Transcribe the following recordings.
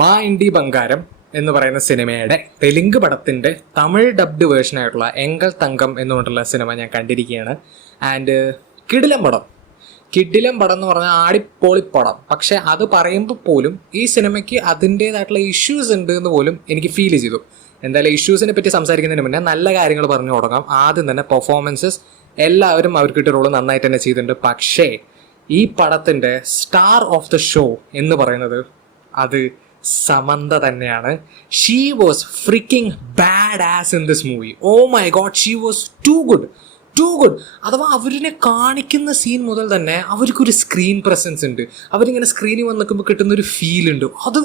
മാ ഇൻഡി ബംഗാരം എന്ന് പറയുന്ന സിനിമയുടെ തെലുങ്ക് പടത്തിൻ്റെ തമിഴ് ഡബ്ഡ് വേർഷനായിട്ടുള്ള എങ്കൽ തങ്കം എന്നുകൊണ്ടുള്ള സിനിമ ഞാൻ കണ്ടിരിക്കുകയാണ്. ആൻഡ് കിടിലം പടം. കിടിലം പടം എന്ന് പറഞ്ഞാൽ ആടിപ്പൊളി പടം. പക്ഷെ അത് പറയുമ്പോൾ പോലും ഈ സിനിമയ്ക്ക് അതിൻ്റേതായിട്ടുള്ള ഇഷ്യൂസ് ഉണ്ട് എന്ന് പോലും എനിക്ക് ഫീൽ ചെയ്തു. എന്തായാലും ഇഷ്യൂസിനെ പറ്റി സംസാരിക്കുന്നതിന് മുന്നേ നല്ല കാര്യങ്ങൾ പറഞ്ഞു തുടങ്ങാം. ആദ്യം തന്നെ പെർഫോമൻസസ് എല്ലാവരും അവർക്ക് റോള് നന്നായിട്ട് തന്നെ ചെയ്തിട്ടുണ്ട്. പക്ഷേ ഈ പടത്തിൻ്റെ സ്റ്റാർ ഓഫ് ദ ഷോ എന്ന് പറയുന്നത് അത് സമന്ത തന്നെയാണ്. She was freaking badass in this movie. Oh my God, she was too good. അഥവാ അവരിനെ കാണിക്കുന്ന സീൻ മുതൽ തന്നെ അവർക്കൊരു സ്ക്രീൻ പ്രസൻസ് ഉണ്ട്. അവരിങ്ങനെ സ്ക്രീനിൽ വന്ന് നിൽക്കുമ്പോൾ കിട്ടുന്നൊരു ഫീൽ ഉണ്ട്. അത്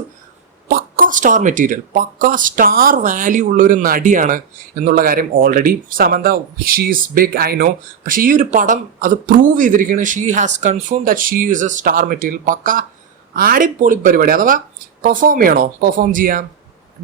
pakka star material, pakka star value ഉള്ള ഒരു നടിയാണ് എന്നുള്ള കാര്യം already Samantha she's big, I know. പക്ഷേ ഈ ഒരു പടം അത് പ്രൂവ് ചെയ്തിരിക്കുന്നത്. She has confirm that she is a star material. Pakka ആടിപ്പൊളി പരിപാടി. അഥവാ പെർഫോം ചെയ്യണോ പെർഫോം ചെയ്യാം,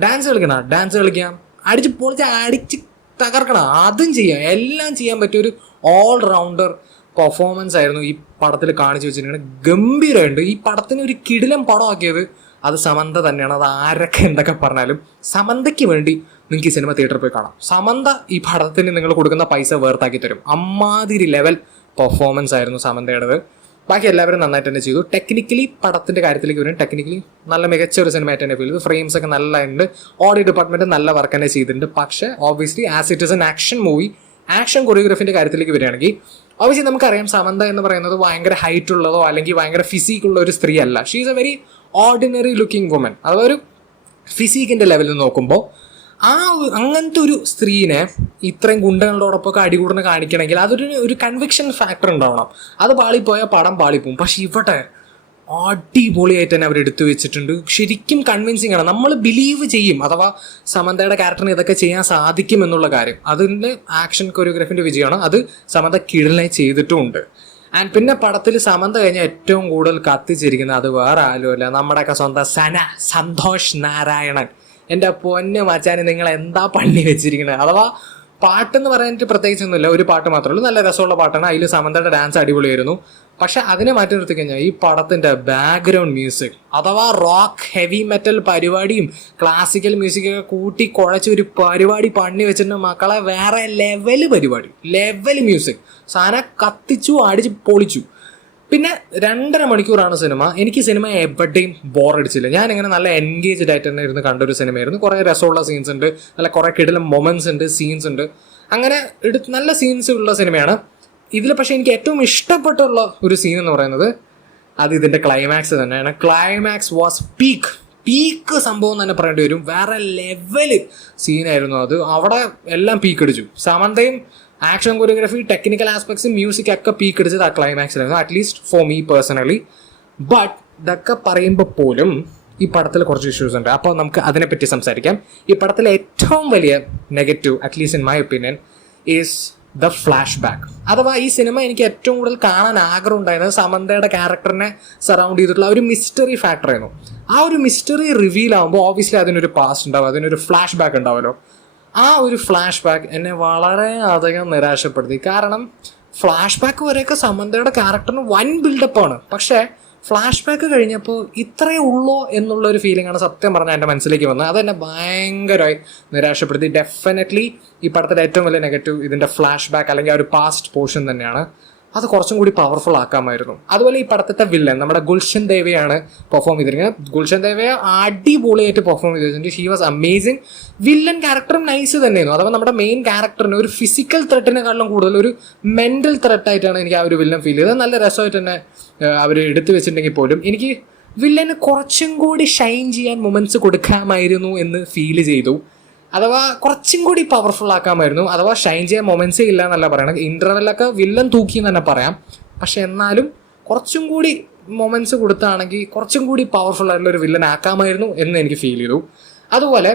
ഡാൻസ് കളിക്കണം ഡാൻസ് കളിക്കാം, അടിച്ച് പൊളിച്ച് അടിച്ച് തകർക്കണം അതും ചെയ്യാം. എല്ലാം ചെയ്യാൻ പറ്റിയൊരു ഓൾ റൗണ്ടർ പെർഫോമൻസ് ആയിരുന്നു ഈ പടത്തിൽ കാണിച്ചു വെച്ചിരിക്കുന്നത്. ഗംഭീരമുണ്ട്. ഈ പടത്തിന് ഒരു കിടിലം പടമാക്കിയത് അത് സമന്ത തന്നെയാണ്. അത് ആരൊക്കെ എന്തൊക്കെ പറഞ്ഞാലും സമന്തയ്ക്ക് വേണ്ടി നിങ്ങൾക്ക് ഈ സിനിമ തിയേറ്ററിൽ പോയി കാണാം. സമന്ത ഈ പടത്തിന് നിങ്ങൾ കൊടുക്കുന്ന പൈസ വേർത്താക്കി തരും. അമ്മാതിരി ലെവൽ പെർഫോമൻസ് ആയിരുന്നു സമന്തയുടേത്. ബാക്കി എല്ലാവരും നന്നായിട്ട് തന്നെ ചെയ്തു. ടെക്നിക്കലി പടത്തിൻ്റെ കാര്യത്തിലേക്ക് വരും. ടെക്നിക്കലി നല്ല മികച്ച ഒരു സിനിമയായിട്ട് തന്നെ ഫീൽ ചെയ്തു. ഫ്രെയിംസ് ഒക്കെ നല്ല ഉണ്ട്. ഓഡിയോ ഡിപ്പാർട്ട്മെൻറ്റ് നല്ല വർക്ക് തന്നെ ചെയ്തിട്ടുണ്ട്. പക്ഷേ obviously as it is an action movie, action കൊറിയോഗ്രാഫിൻ്റെ കാര്യത്തിലേക്ക് വരികയാണെങ്കിൽ ഓബ്വിയസ്ലി നമുക്കറിയാം സമന്ത എന്ന് പറയുന്നത് ഭയങ്കര ഹൈറ്റ് ഉള്ളതോ അല്ലെങ്കിൽ ഭയങ്കര ഫിസിക്കുള്ള ഒരു സ്ത്രീ അല്ല. She is a very ordinary looking woman. അഥവാ ഒരു ഫിസിക്കിൻ്റെ ലെവലിൽ നോക്കുമ്പോൾ അങ്ങനത്തെ ഒരു സ്ത്രീനെ ഇത്രയും ഗുണ്ടകളോടൊപ്പം അടികൂടുന്ന കാണിക്കണമെങ്കിൽ അതൊരു കൺവിക്ഷൻ ഫാക്ടർ ഉണ്ടാവണം. അത് പാളിപ്പോയാൽ പടം പാളിപ്പോവും. പക്ഷെ ഇവിടെ അടിപൊളിയായിട്ട് തന്നെ അവർ എടുത്തു വെച്ചിട്ടുണ്ട്. ശരിക്കും കൺവിൻസിങ് ആണ്. നമ്മൾ ബിലീവ് ചെയ്യും അഥവാ സമന്തയുടെ ക്യാരക്ടറിന് ഇതൊക്കെ ചെയ്യാൻ സാധിക്കും എന്നുള്ള കാര്യം. അതിൻ്റെ ആക്ഷൻ കൊറിയോഗ്രാഫിൻ്റെ വിജയമാണ്. അത് സമന്ത കിടലായി ചെയ്തിട്ടുമുണ്ട്. ആൻഡ് പിന്നെ പടത്തിൽ സമന്ത കഴിഞ്ഞാൽ ഏറ്റവും കൂടുതൽ കത്തിച്ചിരിക്കുന്നത് അത് വേറെ ആരുമല്ല, നമ്മുടെയൊക്കെ സ്വന്തം സന്തോഷ് നാരായണൻ. എൻ്റെ പൊന്ന് മച്ചാന് നിങ്ങൾ എന്താ പണി വെച്ചിരിക്കുന്നത്. അഥവാ പാട്ടെന്ന് പറയാനായിട്ട് പ്രത്യേകിച്ചൊന്നുമില്ല, ഒരു പാട്ട് മാത്രമേ ഉള്ളൂ. നല്ല രസമുള്ള പാട്ടാണ്. അതിൽ സമന്തയുടെ ഡാൻസ് അടിപൊളിയായിരുന്നു. പക്ഷെ അതിനെ മാറ്റി നിർത്തി കഴിഞ്ഞാൽ ഈ പടത്തിൻ്റെ ബാക്ക്ഗ്രൗണ്ട് മ്യൂസിക് അഥവാ റോക്ക് ഹെവി മെറ്റൽ പരിപാടിയും ക്ലാസിക്കൽ മ്യൂസിക്കൊക്കെ കൂട്ടി കുഴച്ച ഒരു പരിപാടി പണി വെച്ചിട്ടുണ്ട് മക്കളെ. വേറെ ലെവല് പരിപാടി, ലെവൽ മ്യൂസിക്. സാധനം കത്തിച്ചു അടിച്ച് പൊളിച്ചു. പിന്നെ 2.5 മണിക്കൂറാണ് സിനിമ. എനിക്ക് സിനിമ എവിടെയും ബോറടിച്ചില്ല. ഞാനിങ്ങനെ നല്ല എൻഗേജ്ഡ് ആയിട്ട് തന്നെ ഇരുന്ന് കണ്ടൊരു സിനിമയായിരുന്നു. കുറേ രസമുള്ള സീൻസ് ഉണ്ട്, നല്ല കുറേ കിടിലം മൊമെന്റ്സ് ഉണ്ട്, സീൻസ് ഉണ്ട്. അങ്ങനെ നല്ല സീൻസ് ഉള്ള സിനിമയാണ് ഇതിൽ. പക്ഷേ എനിക്ക് ഏറ്റവും ഇഷ്ടപ്പെട്ടുള്ള ഒരു സീൻ എന്ന് പറയുന്നത് അത് ഇതിൻ്റെ ക്ലൈമാക്സ് തന്നെയാണ്. ക്ലൈമാക്സ് വാസ് പീക്ക് സംഭവം തന്നെ പറയേണ്ടി വരും. വേറെ ലെവല് സീനായിരുന്നു അത്. അവിടെ എല്ലാം പീക്ക് അടിച്ചു. സമന്തയും action choreography, technical aspects, music ഒക്കെ പീക്ക് അടിച്ചത് ആ ക്ലൈമാക്സിലായിരുന്നു, at least for me personally. But ഇതൊക്കെ പറയുമ്പോൾ പോലും ഈ പടത്തിൽ കുറച്ച് ഇഷ്യൂസ് ഉണ്ട്. അപ്പോൾ നമുക്ക് അതിനെപ്പറ്റി സംസാരിക്കാം. ഈ പടത്തിലെ ഏറ്റവും വലിയ negative, at least in my opinion, is the flash back. അഥവാ ഈ സിനിമ എനിക്ക് ഏറ്റവും കൂടുതൽ കാണാൻ ആഗ്രഹം ഉണ്ടായിരുന്നത് സമന്തയുടെ ക്യാരക്ടറിനെ സറൗണ്ട് ചെയ്തിട്ടുള്ള ഒരു മിസ്റ്ററി ഫാക്ടർ ആയിരുന്നു. ആ ഒരു മിസ്റ്ററി റിവീൽ ആകുമ്പോൾ ഓബ്വിയസ്ലി അതിനൊരു പാസ്റ്റ് ഉണ്ടാവും, അതിനൊരു ഫ്ലാഷ് ബാക്ക് ഉണ്ടാവുമല്ലോ. ആ ഒരു ഫ്ലാഷ് ബാക്ക് എന്നെ വളരെയധികം നിരാശപ്പെടുത്തി. കാരണം ഫ്ലാഷ് ബാക്ക് വരെയൊക്കെ സമന്തയുടെ ക്യാരക്ടറിന് വൻ ബിൽഡപ്പാണ്. പക്ഷേ ഫ്ലാഷ് ബാക്ക് കഴിഞ്ഞപ്പോൾ ഇത്രയേ ഉള്ളൂ എന്നുള്ളൊരു ഫീലിംഗാണ് സത്യം പറഞ്ഞാൽ എൻ്റെ മനസ്സിലേക്ക് വന്നത്. അതെന്നെ ഭയങ്കരമായി നിരാശപ്പെടുത്തി. ഡെഫിനറ്റ്ലി ഈ പടത്തിൻ്റെ ഏറ്റവും വലിയ നെഗറ്റീവ് ഇതിൻ്റെ ഫ്ലാഷ് ബാക്ക് അല്ലെങ്കിൽ ആ ഒരു പാസ്റ്റ് പോർഷൻ തന്നെയാണ്. അത് കുറച്ചും കൂടി പവർഫുൾ ആക്കാമായിരുന്നു. അതുപോലെ ഈ പടത്തിൻ്റെ വില്ലൻ നമ്മുടെ ഗുൽഷൻ ദേവയാണ് പെർഫോം ചെയ്തിരിക്കുന്നത്. ഗുൽഷൻ ദേവയെ അടിപൊളിയായിട്ട് പെർഫോം ചെയ്തിട്ടുണ്ട്. She was amazing. വില്ലൻ ക്യാരക്ടറും നൈസ് തന്നെയായിരുന്നു. അഥവാ നമ്മുടെ മെയിൻ ക്യാരക്ടറിന് ഒരു ഫിസിക്കൽ ത്രെറ്റിനെക്കാളും കൂടുതൽ ഒരു മെൻ്റൽ ത്രെറ്റായിട്ടാണ് എനിക്ക് ആ ഒരു വില്ലൻ ഫീൽ ചെയ്തത്. നല്ല രസമായിട്ട് തന്നെ അവർ എടുത്തു വെച്ചിട്ടുണ്ടെങ്കിൽ പോലും എനിക്ക് വില്ലന് കുറച്ചും കൂടി ഷൈൻ ചെയ്യാൻ മൊമെൻറ്റ്സ് കൊടുക്കാമായിരുന്നു എന്ന് ഫീൽ ചെയ്തു. അഥവാ കുറച്ചും കൂടി പവർഫുൾ ആക്കാമായിരുന്നു. അഥവാ ഷൈൻ ചെയ്യാൻ മൊമെന്റ്സേ ഇല്ല എന്നല്ല പറയണം. ഇന്റർവെല്ലൊക്കെ വില്ലൻ തൂക്കി എന്ന് തന്നെ പറയാം. പക്ഷെ എന്നാലും കുറച്ചും കൂടി മൊമെന്റ്സ് കൊടുത്താണെങ്കിൽ കുറച്ചും കൂടി പവർഫുൾ ആയിട്ടുള്ള ഒരു വില്ലൻ ആക്കാമായിരുന്നു എന്ന് എനിക്ക് ഫീൽ ചെയ്തു. അതുപോലെ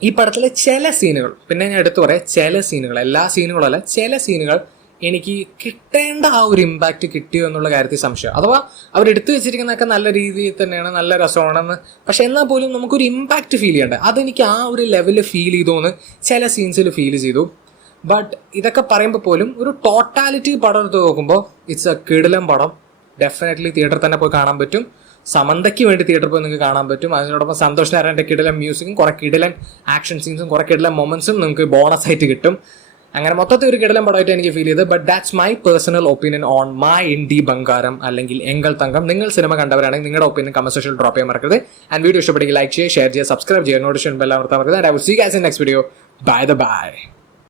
ഈ പടത്തിലെ ചില സീനുകൾ, പിന്നെ ഞാൻ എടുത്തു പറയാം, ചില സീനുകൾ, എല്ലാ സീനുകളല്ല, ചില സീനുകൾ എനിക്ക് കിട്ടേണ്ട ആ ഒരു ഇമ്പാക്റ്റ് കിട്ടിയോ എന്നുള്ള കാര്യത്തിൽ സംശയം. അഥവാ അവരെടുത്തു വെച്ചിരിക്കുന്നതൊക്കെ നല്ല രീതിയിൽ തന്നെയാണ്, നല്ല രസമാണെന്ന്. പക്ഷെ എന്നാൽ പോലും നമുക്കൊരു ഇമ്പാക്റ്റ് ഫീൽ ചെയ്യണ്ടേ. അതെനിക്ക് ആ ഒരു ലെവലിൽ ഫീൽ ചെയ്തോന്ന് ചില സീൻസിൽ ഫീൽ ചെയ്തു. ബട്ട് ഇതൊക്കെ പറയുമ്പോൾ പോലും ഒരു ടോട്ടാലിറ്റി പടം എടുത്ത് നോക്കുമ്പോൾ ഇറ്റ്സ് എ കിടിലം പടം. ഡെഫിനറ്റ്ലി തിയേറ്ററിൽ തന്നെ പോയി കാണാൻ പറ്റും. സമന്തയ്ക്ക് വേണ്ടി തിയേറ്ററിൽ പോയി നിങ്ങൾക്ക് കാണാൻ പറ്റും. അതിനോടൊപ്പം സന്തോഷ് നാരായണൻ്റെ കിടിലൻ മ്യൂസിക്കും കുറേ കിടിലൻ ആക്ഷൻ സീൻസും കുറേ കിടിലൻ മൊമെന്റ്സും നിങ്ങൾക്ക് ബോണസ് ആയിട്ട് കിട്ടും. അങ്ങനെ മൊത്തത്തിൽ ഒരു കിടിലൻ പടമായിട്ട് എനിക്ക് ഫീൽ ചെയ്ത്. But that's my personal opinion on my India Bangaram അല്ലെങ്കിൽ എങ്കൽ തങ്കം. നിങ്ങൾ സിനിമ കണ്ടവരാണെങ്കിൽ നിങ്ങളുടെ ഒപ്പീനിയൻ കമന്റ് സെക്ഷനിൽ ഡ്രോപ്പ് ചെയ്യാൻ മറക്കരുത്. ആൻഡ് വീഡിയോ ഇഷ്ടപ്പെടുമെങ്കിൽ ലൈക്ക് ചെയ്യുക, ഷെയർ ചെയ്യുക, സബ്സ്ക്രൈബ് ചെയ്യുക, നോട്ടിഫിക്കേഷൻ ബെൽ അമർത്താൻ മറക്കരുത്. And I will see you guys in next video. By.